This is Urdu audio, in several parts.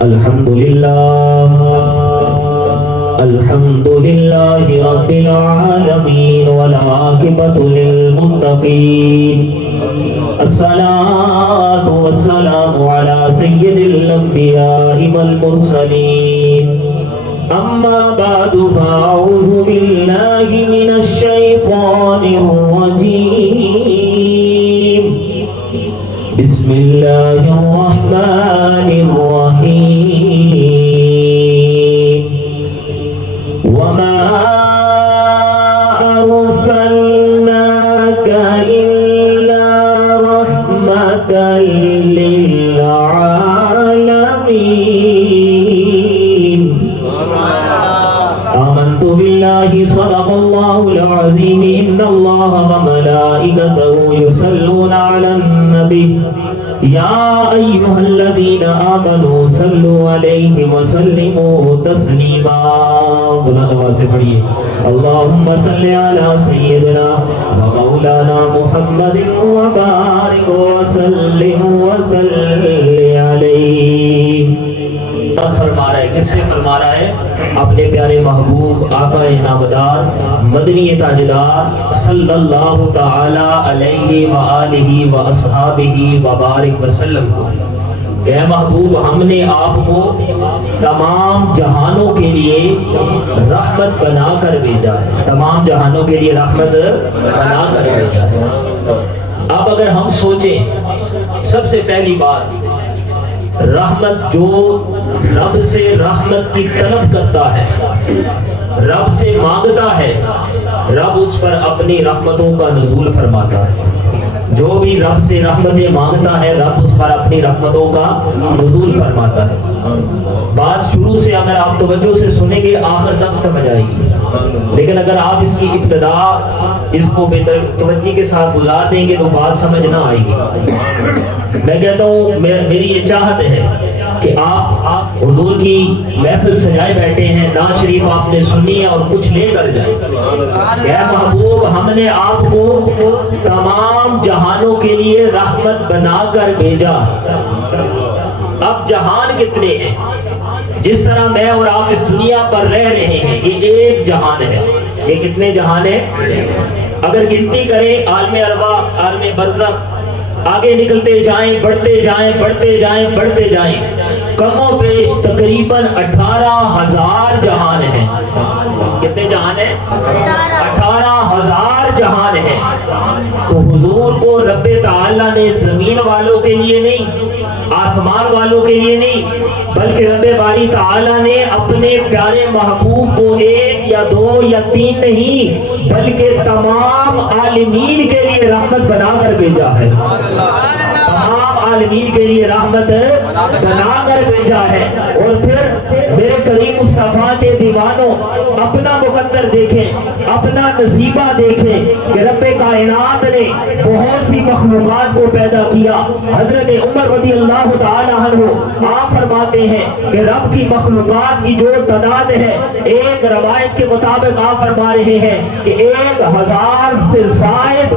الحمد لله رب العالمين والعاقبة للمتقين الصلاة والسلام على سيد الأنبياء والمرسلين أما بعد فأعوذ بالله من الشيطان الرجيم بسم الله الرحمن الرحيم وما أرسلناك إلا رحمة للعالمين آمنت بالله صدق الله العظيم إن الله وملائكته يصلون على النبي يا أيها الذين آمنوا صلوا عليه وسلموا تسليما بلند آواز سے پڑھیے اللهم صل على سيدنا ومولانا محمد وبارك وسلم عليه فرما رہا ہے، کس سے فرما رہا ہے؟ اپنے پیارے محبوب آقا نامدار مدنی تاجدار صلی اللہ تعالی علیہ وآلہ واصحابہ وبارک وسلم کو اے محبوب ہم نے آپ کو تمام جہانوں کے لیے رحمت بنا کر بھیجا ہے، تمام جہانوں کے لیے رحمت بنا کر بھیجا ہے۔ اب اگر ہم سوچیں سب سے پہلی بات، رحمت جو رب سے رحمت کی طلب کرتا ہے، رب سے مانگتا ہے، رب اس پر اپنی رحمتوں کا نزول فرماتا ہے۔ جو بھی رب سے رحمتیں مانگتا ہے رب اس پر اپنی رحمتوں کا نزول فرماتا ہے۔ بات شروع سے اگر آپ توجہ سے سنیں گے آخر تک سمجھ آئے گی، لیکن اگر آپ اس کی ابتدا اس کو بے توجہی کے ساتھ گزار دیں گے تو بات سمجھ نہ آئے گی۔ میں کہتا ہوں میری یہ چاہت ہے کہ آپ حضور کی محفل سجائے بیٹھے ہیں، نعت شریف آپ نے سنی ہے اور کچھ لے کر جائیں۔ اے محبوب ہم نے آپ کو تمام جہانوں کے لیے رحمت بنا کر بھیجا۔ اب جہان کتنے ہیں؟ جس طرح میں اور آپ اس دنیا پر رہ رہے ہیں یہ ایک جہان ہے۔ یہ کتنے جہان ہیں؟ اگر گنتی کریں عالم ارواح، عالم برزخ، آگے نکلتے جائیں، بڑھتے جائیں، بڑھتے جائیں، بڑھتے جائیں، کم و بیش تقریباً 18,000 جہان ہیں۔ کتنے جہان ہیں؟ 18,000 جہان ہیں۔ تو حضور کو رب تعالیٰ نے زمین والوں کے لیے نہیں، آسمان والوں کے لیے نہیں، بلکہ رب باری تعالیٰ نے اپنے پیارے محبوب کو ایک یا دو یا تین نہیں بلکہ تمام عالمین کے لیے رحمت بنا کر بھیجا ہے۔ تمام عالمین کے لیے رحمت بنا کر بھیجا ہے۔ اور پھر میرے کریم مصطفیٰ کے دیوانوں اپنا مقدر دیکھیں، اپنا نصیبہ دیکھیں کہ رب کائنات نے بہت سی مخلوقات کو پیدا کیا۔ حضرت عمر رضی اللہ تعالیٰ عنہ آپ فرماتے ہیں کہ رب کی مخلوقات کی جو تعداد ہے، ایک روایت کے مطابق آپ فرما رہے ہیں کہ 1,000 سے زائد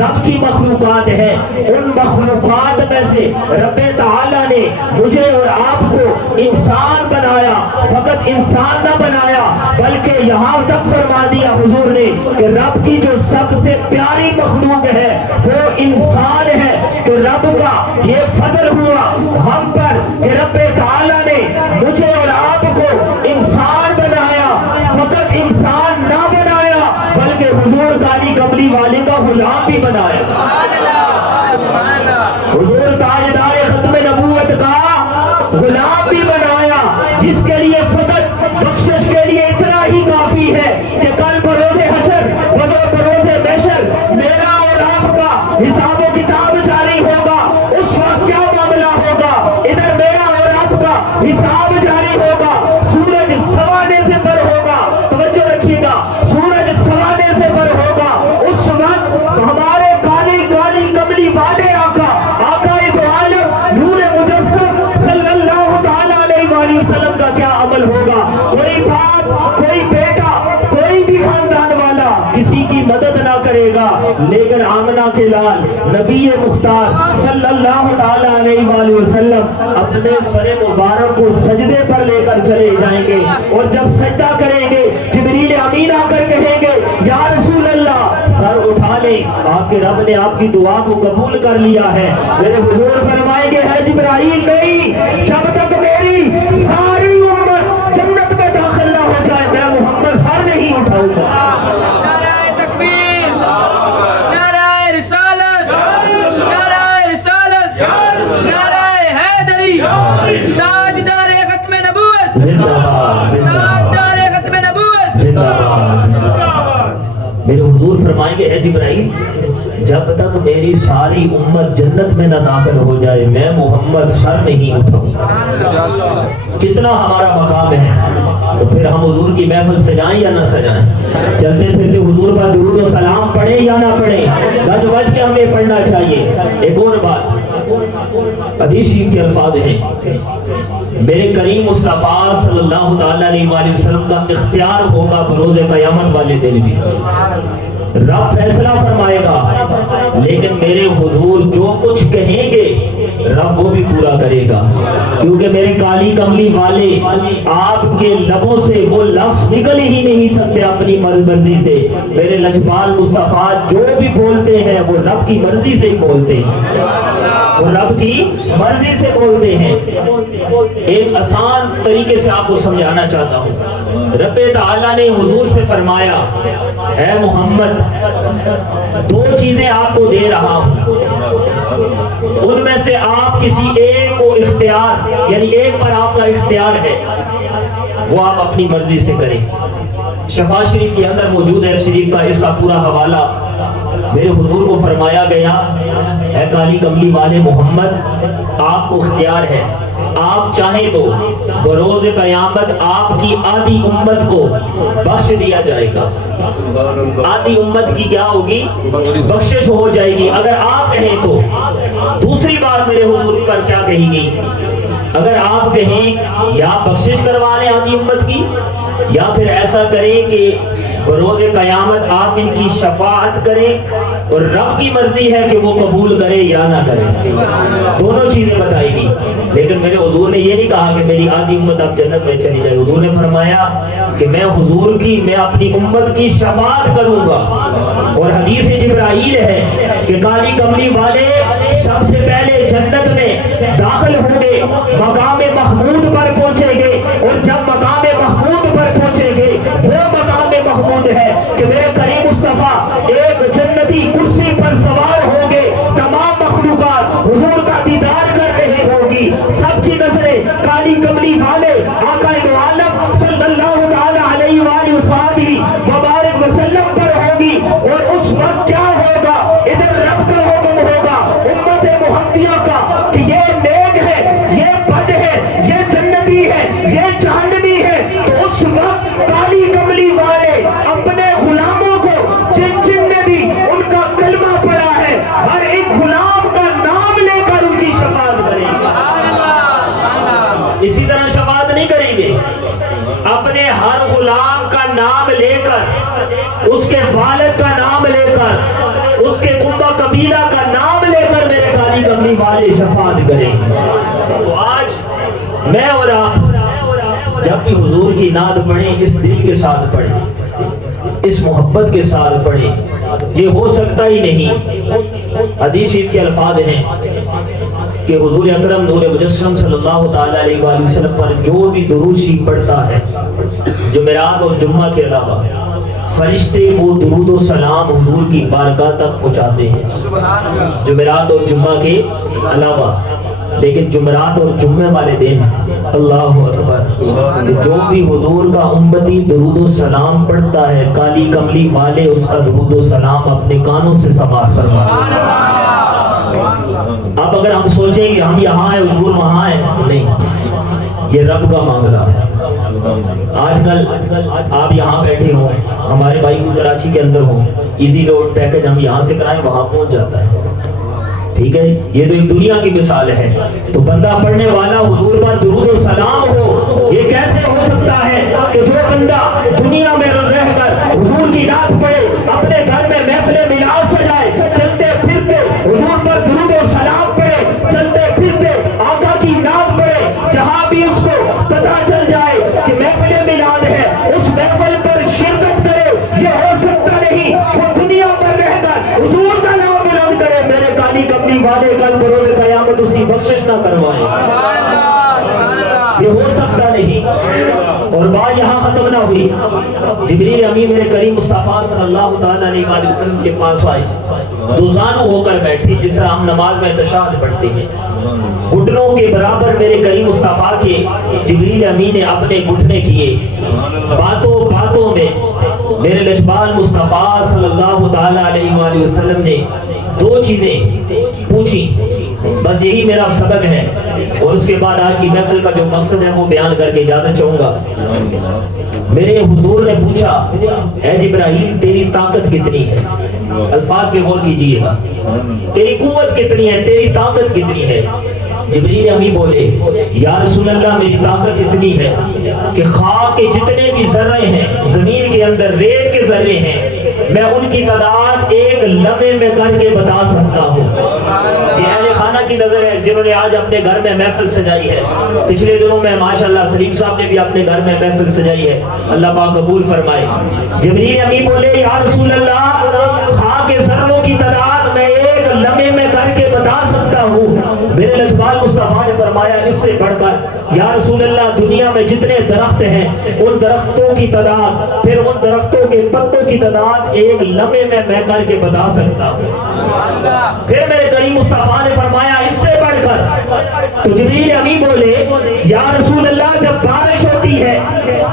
رب کی مخلوقات ہے۔ ان مخلوقات میں سے رب تعالیٰ نے مجھے اور آپ کو انسان بنایا، فقط انسان نہ بنایا بلکہ یہاں تک فرما دیا حضور نے کہ رب کی جو سب سے پیاری مخلوق ہے وہ انسان ہے۔ کہ رب کا یہ فضل ہوا ہم پر کہ رب تعالیٰ نے مجھے اور آپ کو انسان بنایا، فقط انسان نہ بنایا بلکہ حضور قاری کملی والے کا غلام بھی بنایا۔ حضور تاجدار ختم نبوت کا غلام بھی بنایا، جس کے لیے فقط بخشش کے لیے اتنا ہی کافی ہے کہ کل بروز حشر بروز محشر میرا اور آپ کا حساب و کتاب جاری ہوگا۔ اس وقت کیا معاملہ ہوگا؟ ادھر میرا اور آپ کا حساب جاری ہوگا، سورج سوانے سے پر ہوگا، توجہ رکھیے گا، سورج سوانے سے پر ہوگا۔ اس وقت ہمارے کالی کالی کملی والے آقا دو عالم نور مجسم صلی اللہ تعالیٰ علیہ وآلہ وسلم کا کیا عمل ہوگا؟ کوئی باپ، کوئی بیٹا، کوئی بھی خاندان والا کسی کی مدد نہ کرے گا لیکن آمنہ کے لال نبی مختار صلی اللہ تعالی علیہ وآلہ وسلم اپنے سر مبارک کو سجدے پر لے کر چلے جائیں گے، اور جب سجدہ کریں گے جبریل امین آ کر کہیں گے یا رسول اللہ سر اٹھا لیں، آپ کے رب نے آپ کی دعا کو قبول کر لیا ہے۔ میرے حضور فرمائیں گے ہے جبرائیل نہیں، جب تک میری ساری امت جنت میں داخل نہ ہو جائے میں محمد سر نہیں اٹھاؤں گا۔ نعرہ تکبیر، نعرہ رسالت، نعرہ رسالت، نعرہ حیدری، تاجدار ختم نبوت، تاجدار ختم نبوت۔ میرے حضور فرمائیں گے ہے جبرائیل جب تک میری ساری امت جنت میں نہ داخل ہو جائے میں محمد سر نہیں اٹھاؤں۔ کتنا ہمارا مقام ہے، تو پھر ہم حضور کی محفل سجائیں یا نہ سجائیں، چلتے پھرتے حضور پر درود و سلام پڑھیں یا نہ پڑھیں، گج وج کے ہمیں پڑھنا چاہیے۔ ایک اور بات، حدیث شریف کے الفاظ ہیں، میرے کریم مصطفیٰ صلی اللہ تعالی علیہ وآلہ وسلم کا اختیار ہوگا بروز قیامت والے دن بھی، رب فیصلہ فرمائے گا، لیکن میرے حضور جو کچھ کہیں گے رب وہ بھی پورا کرے گا، کیونکہ میرے کالی کملی والے آپ کے لبوں سے وہ لفظ نکل ہی نہیں سکتے اپنی مرضی سے۔ میرے لجپال مصطفیٰ جو بھی بولتے ہیں وہ رب کی مرضی سے ہی بولتے ہیں، وہ رب کی مرضی سے بولتے ہیں۔ ایک آسان طریقے سے آپ کو سمجھانا چاہتا ہوں، رب تعالیٰ نے حضور سے فرمایا اے محمد دو چیزیں آپ کو دے رہا ہوں، ان میں سے آپ کسی ایک کو اختیار یعنی ایک پر آپ کا اختیار ہے، وہ آپ اپنی مرضی سے کریں۔ شفا شریف کے اندر موجود ہے شریف کا اس کا پورا حوالہ۔ میرے حضور کو فرمایا گیا اے کالی کملی والے محمد آپ کو اختیار ہے، آپ چاہیں تو بروز قیامت آپ کی آدھی امت کو بخش دیا جائے گا، آدھی امت کی کیا ہوگی؟ بخشش ہو جائے گی اگر آپ کہیں تو۔ دوسری بات میرے حضور پر کیا کہی گئی؟ اگر آپ کہیں یا بخشش کروا لیں آدھی امت کی، یا پھر ایسا کریں کہ بروز قیامت آپ ان کی شفاعت کریں اور رب کی مرضی ہے کہ وہ قبول کرے یا نہ کرے، دونوں چیزیں بتائی گی۔ لیکن میرے حضور نے یہ نہیں کہا کہ میری آدھی امت اب جنت میں چلی جائے، حضور نے فرمایا کہ میں حضور کی میں اپنی امت کی شفاعت کروں گا۔ اور حدیث جبرائیل ہے کہ کالی کملی والے سب سے پہلے جنت میں داخل ہوں گے، مقام محمود پر پہنچیں گے، اور جب مقام محمود پر پہنچیں گے وہ مقام محمود ہے کہ میرے کریم مصطفیٰ ایک جنتی کرسی پر سوار ہوں گے، تمام مخلوقات حضور کا دیدار کر رہے ہوگی، سب کی نظریں کالی کملی والے آقا دو عالم صلی اللہ تعالی علیہ وآلہ وسلم وسلم پر ہوگی۔ اور اس وقت کیا ہوگا؟ ادھر رب کا حکم ہوگا امت محمدیہ کا کہ یہ نیک ہے، یہ بد ہے، یہ جنتی ہے، یہ جہنمی ہے۔ تو اس وقت کالی کملی والے اپنے غلاموں کو جن جن نے بھی ان کا کلمہ پڑھا ہے ہر ایک غلام کا نام لے کر ان کی شفاعت کریں گے۔ اسی طرح شفاعت نہیں کریں گے، اپنے ہر غلام کا نام لے کر، اس کے والد کا نام لے کر، اس کے کنبہ قبیلہ کا نام لے کر میرے کالی کملی والے شفاعت کریں گے۔ تو آج میں اور آپ جب بھی حضور کی نعت پڑھیں اس دل کے ساتھ پڑھیں، اس محبت کے ساتھ پڑھیں، یہ ہو سکتا ہی نہیں۔ حدیث شریف کے الفاظ ہیں کہ حضور اکرم نور مجسم صلی اللہ تعالی علیہ وآلہ وسلم پر جو بھی درود شریف پڑھتا ہے جمعرات اور جمعہ کے علاوہ، فرشتے وہ درود و سلام حضور کی بارگاہ تک پہنچاتے ہیں جمعرات اور جمعہ کے علاوہ۔ لیکن جمعرات اور جمعے والے دن اللہ اکبر جو بھی حضور کا امتی درود و سلام پڑھتا ہے کالی کملی والے اس کا درود و سلام اپنے کانوں سے سماعت فرماتے ہیں۔ اب اگر ہم سوچیں کہ ہم یہاں ہیں حضور وہاں ہیں، نہیں، یہ رب کا معاملہ ہے۔ آج کل آپ یہاں بیٹھے ہوں، ہمارے بھائی کو کراچی کے اندر ہوں، ایزی روڈ پیکج ہم یہاں سے کرائیں وہاں پہنچ جاتا ہے، ٹھیک ہے؟ یہ تو ایک دنیا کی مثال ہے۔ تو بندہ پڑھنے والا حضور پر درود و سلام ہو، یہ کیسے ہو سکتا ہے کہ جو بندہ دنیا میں رہ کر حضور کی نعت پڑھے، اپنے گھر میں محفل میلاد سے اس کو پتا چل جائے کہ محفل میلاد ہے، اس محفل پر شرکت کرے، یہ ہو سکتا نہیں وہ دنیا پر رہ کر حضور کا نام بلند کرے، میرے کالی کملی والے کل بروز قیامت اس کی بخشش نہ کروائے، یہ ہو سکتا نہیں۔ اور بات یہاں ختم نہ ہوئی، جبریل امین میرے کریم مصطفیٰ صلی اللہ تعالیٰ علیہ وسلم کے پاس آئے، دوزانو ہو کر بیٹھے جس طرح ہم نماز میں تشہد پڑھتے ہیں، گھٹنوں کے برابر میرے کریم مصطفیٰ کے جبریل امین نے اپنے گھٹنے کیے، باتوں باتوں میں میرے لجپال مصطفیٰ صلی اللہ تعالیٰ علیہ وسلم نے دو چیزیں پوچھی، بس یہی میرا سبق ہے، اور اس کے بعد آج کی محفل کا جو مقصد ہے وہ بیان کر کے اجازت چاہوں گا۔ میرے حضور نے پوچھا، اے جبرائیل تیری طاقت کتنی ہے؟ الفاظ پہ غور کیجئے گا، تیری قوت کتنی ہے، تیری طاقت کتنی ہے؟ جبریل امی بولے، یا رسول اللہ میری طاقت اتنی ہے کہ خاک کے جتنے بھی ذرے ہیں، زمین کے اندر ریت کے ذرے ہیں، میں ان کی تعداد ایک لمحے میں کر کے بتا سکتا ہوں۔ یہ اہل خانہ کی نظر ہے جنہوں نے آج اپنے گھر میں محفل سجائی ہے، پچھلے دنوں میں ماشاءاللہ سلیم صاحب نے بھی اپنے گھر میں محفل سجائی ہے، اللہ پاک قبول فرمائے۔ جبریل امی بولے، یا رسول اللہ خاک کے ذروں کی تعداد میں ایک لمحے میں کر کے بتا سکتا ہوں۔ میرے لجپال مصطفیٰ نے فرمایا اس سے بڑھ کر، یا رسول اللہ دنیا میں جتنے درخت ہیں ان درختوں کی تعداد، پھر ان درختوں کے پتوں کی تعداد ایک لمحے میں کر کے بتا سکتا ہوں۔ پھر میرے کریم مصطفیٰ نے فرمایا اس سے بڑھ کر، تو جبریل امی بولے، یا رسول اللہ جب بارش ہوتی ہے،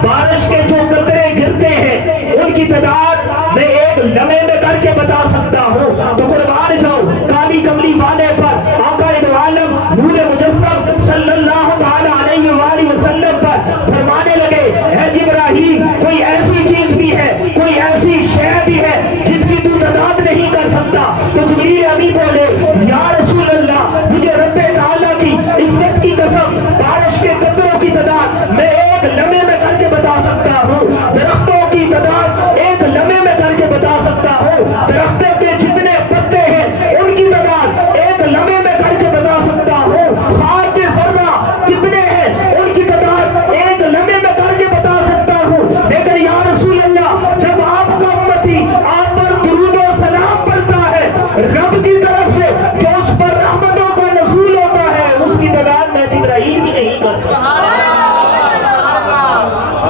بارش کے جو قطرے گرتے ہیں ان کی تعداد میں ایک لمحے میں کر کے بتا سکتا ہوں۔ تو قربان جاؤ کالی کملی والے پر، آقا دو عالم نور مجسم صلی اللہ تعالی علیہ وآلہ وسلم پر فرمانے لگے، اے جبرائیل کوئی ایسی چیز بھی ہے، کوئی ایسی شے بھی ہے جس کی تو تعداد نہیں کر سکتا؟ تو جبریل امی بولے، یا رسول اللہ مجھے رب تعالیٰ کی عزت کی قسم بارش کے قطروں کی تعداد میں ایک لمحے میں کر کے بتا سکتا ہوں، درختوں کی تعداد ایک لمحے میں کر کے بتا سکتا ہوں، درختوں کے جتنے پتے ہیں ان کی تعداد ایک لمحے میں کر کے بتا سکتا ہوں، خاک کے ذرہ کتنے ہیں ان کی تعداد ایک لمحے میں کر کے بتا سکتا ہوں۔ لیکن یا رسول اللہ جب آپ کا امتی آپ پر درود و سلام پڑھتا ہے رب کی طرف سے جو اس پر رحمتوں کا نزول ہوتا ہے اس کی تعداد میں جبرائیل بھی نہیں کر سکتا۔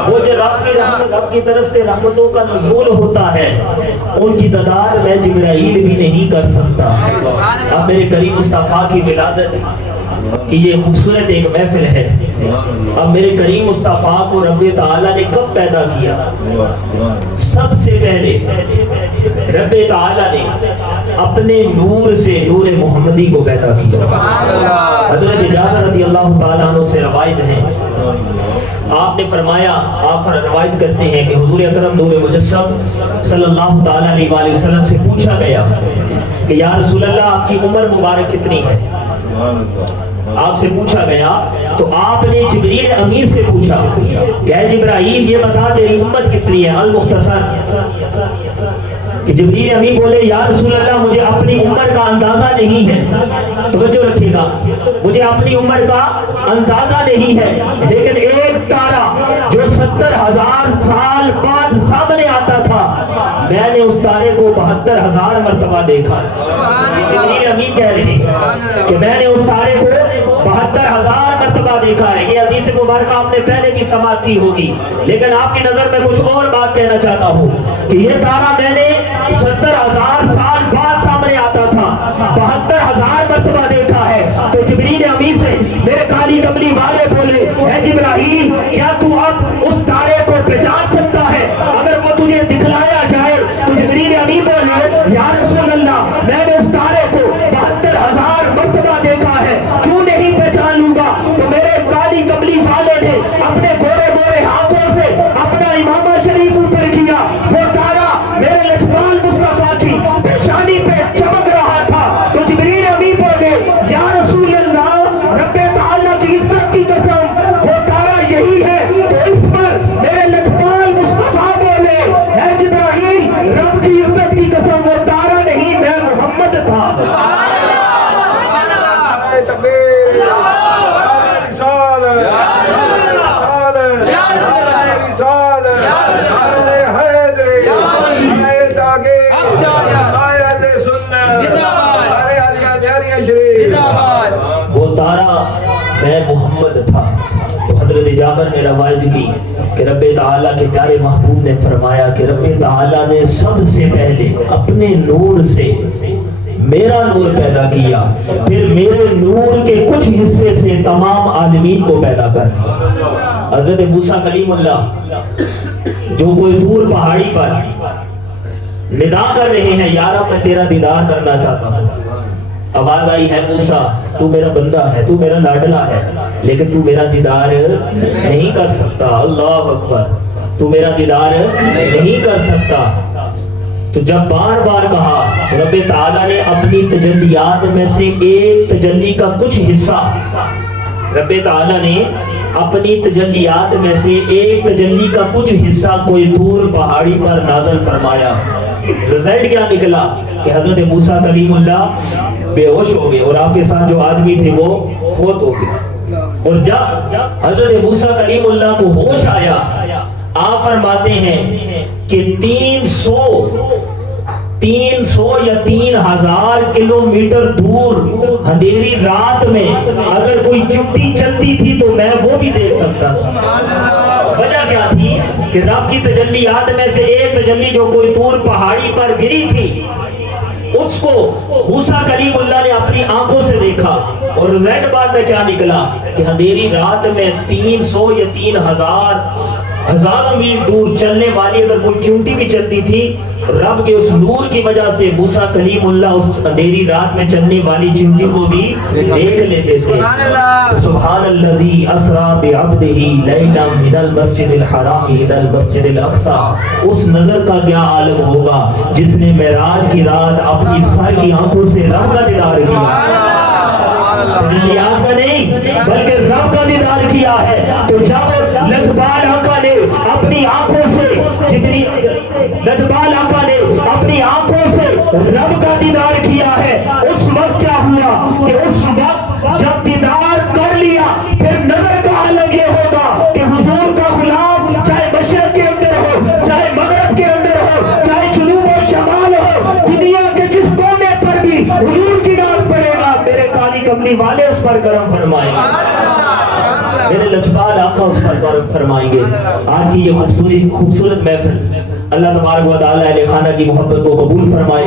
وہ جو رب کی طرف سے رحمتوں کا نزول ہوتا ہے ان کی تعداد میں جبرائیل بھی نہیں کر سکتا۔ اب میرے کریم مصطفیٰ کی ولادت کہ یہ خوبصورت ایک محفل ہے، اب میرے کریم مصطفیٰ کو رب تعالیٰ نے کب پیدا کیا؟ سب سے پہلے رب تعالیٰ نے اپنے نور سے نور محمدی کو پیدا کیا۔ حضرت جابر رضی اللہ تعالیٰ عنہ سے روایت ہے، آپ نے فرمایا، آپ روایت کرتے ہیں کہ حضور اکرم نور مجسم صلی اللہ تعالیٰ علیہ وآلہ وسلم سے پوچھا گیا کہ یا رسول اللہ آپ کی عمر مبارک کتنی ہے؟ آپ سے پوچھا گیا تو آپ نے جبریل امین سے پوچھا کہ اے جبرائیل یہ بتا تیری امت کتنی ہے المختصر؟ کہ جبریل امین بولے، یا رسول اللہ مجھے اپنی عمر کا اندازہ نہیں ہے، توجہ رکھیے گا، مجھے اپنی عمر کا اندازہ نہیں ہے، لیکن ایک تارا جو 70,000 سال بعد سامنے آتا تھا میں نے اس تارے کو 72,000 مرتبہ دیکھا۔ جبریل امین کہہ رہے ہیں کہ میں نے اس تارے کو 72,000 مرتبہ دیکھا ہے۔ یہ حدیث مبارکہ آپ نے پہلے بھی سماعت کی ہوگی، لیکن آپ کی نظر میں کچھ اور بات کہنا چاہتا ہوں کہ یہ تارا میں نے 70,000 سال بعد سامنے آتا تھا، 72,000 مرتبہ دیکھا ہے۔ تو جبریل امین سے میرے کالی کملی والے بولے، اے جبرائیل کیا تو اب اس تارے کو پہچان سکتا ہے اگر وہ تجھے دکھلایا جائے؟ تو جبریل امین بولے، یا رسول اللہ میں نے اس تارے کو 72,000 مرتبہ دیکھا ہے، کیوں نہیں پہچان لوں گا؟ تو میرے کالی کملی والے نے اپنے گورے گورے ہاتھوں سے اپنا امامہ شریف اوپر کیا، وہ تارا میرے لجپال مصطفیٰ کی پیشانی پہ چمک رہا تھا۔ تو جبریل امین بولے، یا رسول اللہ رب تعالیٰ کی عزت کی قسم وہ تارا یہی ہے، تو اس پر حاجت تھا. تو حضرت جابر نے روایت کی کہ رب تعالیٰ کے پیارے محبوب نے فرمایا کہ رب تعالیٰ نے سب سے پہلے اپنے نور سے میرا نور پیدا کیا، پھر میرے نور کے کچھ حصے سے تمام عالمین کو پیدا کر دیا. حضرت موسیٰ کلیم اللہ جو کوئی دور پہاڑی پر ندا کر رہے ہیں، یا رب میں تیرا دیدار کرنا چاہتا ہوں. آواز آئی ہے موسیٰ تو میرا بندہ ہے، تو میرا لاڈلا ہے، لیکن تو میرا دیدار نہیں کر سکتا. اللہ اکبر، تو میرا دیدار نہیں کر سکتا. تو جب بار بار کہا، رب تعالیٰ نے اپنی تجلیات میں سے ایک تجلی کا کچھ حصہ، رب تعالیٰ نے اپنی تجلیات میں سے ایک تجلی کا کچھ حصہ کوئی دور پہاڑی پر نازل فرمایا. رزلٹ کیا نکلا کہ حضرت موسیٰ کلیم اللہ بے ہوش ہو گئے اور آپ کے ساتھ جو آدمی تھے وہ فوت ہو گئے. اور جب حضرت موسیٰ کلیم اللہ کو ہوش آیا، آپ فرماتے ہیں کہ 300 یا 3000 کلومیٹر دور اندھیری رات میں اگر کوئی چمٹی چلتی تھی تو میں وہ بھی دیکھ سکتا تھا. وجہ کیا تھی کہ رب کی تجلیات میں سے ایک تجلی جو کوئی دور پہاڑی پر گری تھی، اس کو موسیٰ کلیم اللہ نے اپنی آنکھوں سے دیکھا. اور رزلٹ بعد میں کیا نکلا کہ اندھیری رات میں 300 یا 3000 ہزاروں میل دور چلنے والی اگر کوئی چونٹی بھی چلتی تھی، رب کے اس نور کی وجہ سے موسیٰ کلیم اللہ اس اندھیری رات میں چلنے والی چونٹی کو بھی دیکھ لیتے تھے. سبحان الذی اسریٰ بعبدہ لیلا من المسجد الحرام الی المسجد الاقصی. اس نظر کا کیا عالم ہوگا جس نے معراج کی رات اپنی سر کی آنکھوں سے رب کا دیدار کیا. تجلیات کا نہیں بلکہ رب کا دیدار کیا ہے. تو جب لجپال آقا نے اپنی آنکھوں سے لجپال آقا نے اپنی آنکھوں سے رب کا دیدار کیا ہے، اس وقت کیا ہوا کہ اس وقت جب دیدار کر لیا پھر نظر کا عالم یہ ہوگا کہ حضور کا غلام چاہے مشرق کے اندر ہو، چاہے مغرب کے اندر ہو، چاہے جنوب و شمال ہو، دنیا کے جس کونے پر بھی حضور کی نام پڑے گا، میرے کالی کملی والے اس پر کرم فرمائیں گے، میرے لجپال آقا اس پر کرم فرمائیں گے. آج کی یہ خوبصورت محفل اللہ تبارک و تعالی اہل خانہ کی محبت کو قبول فرمائے.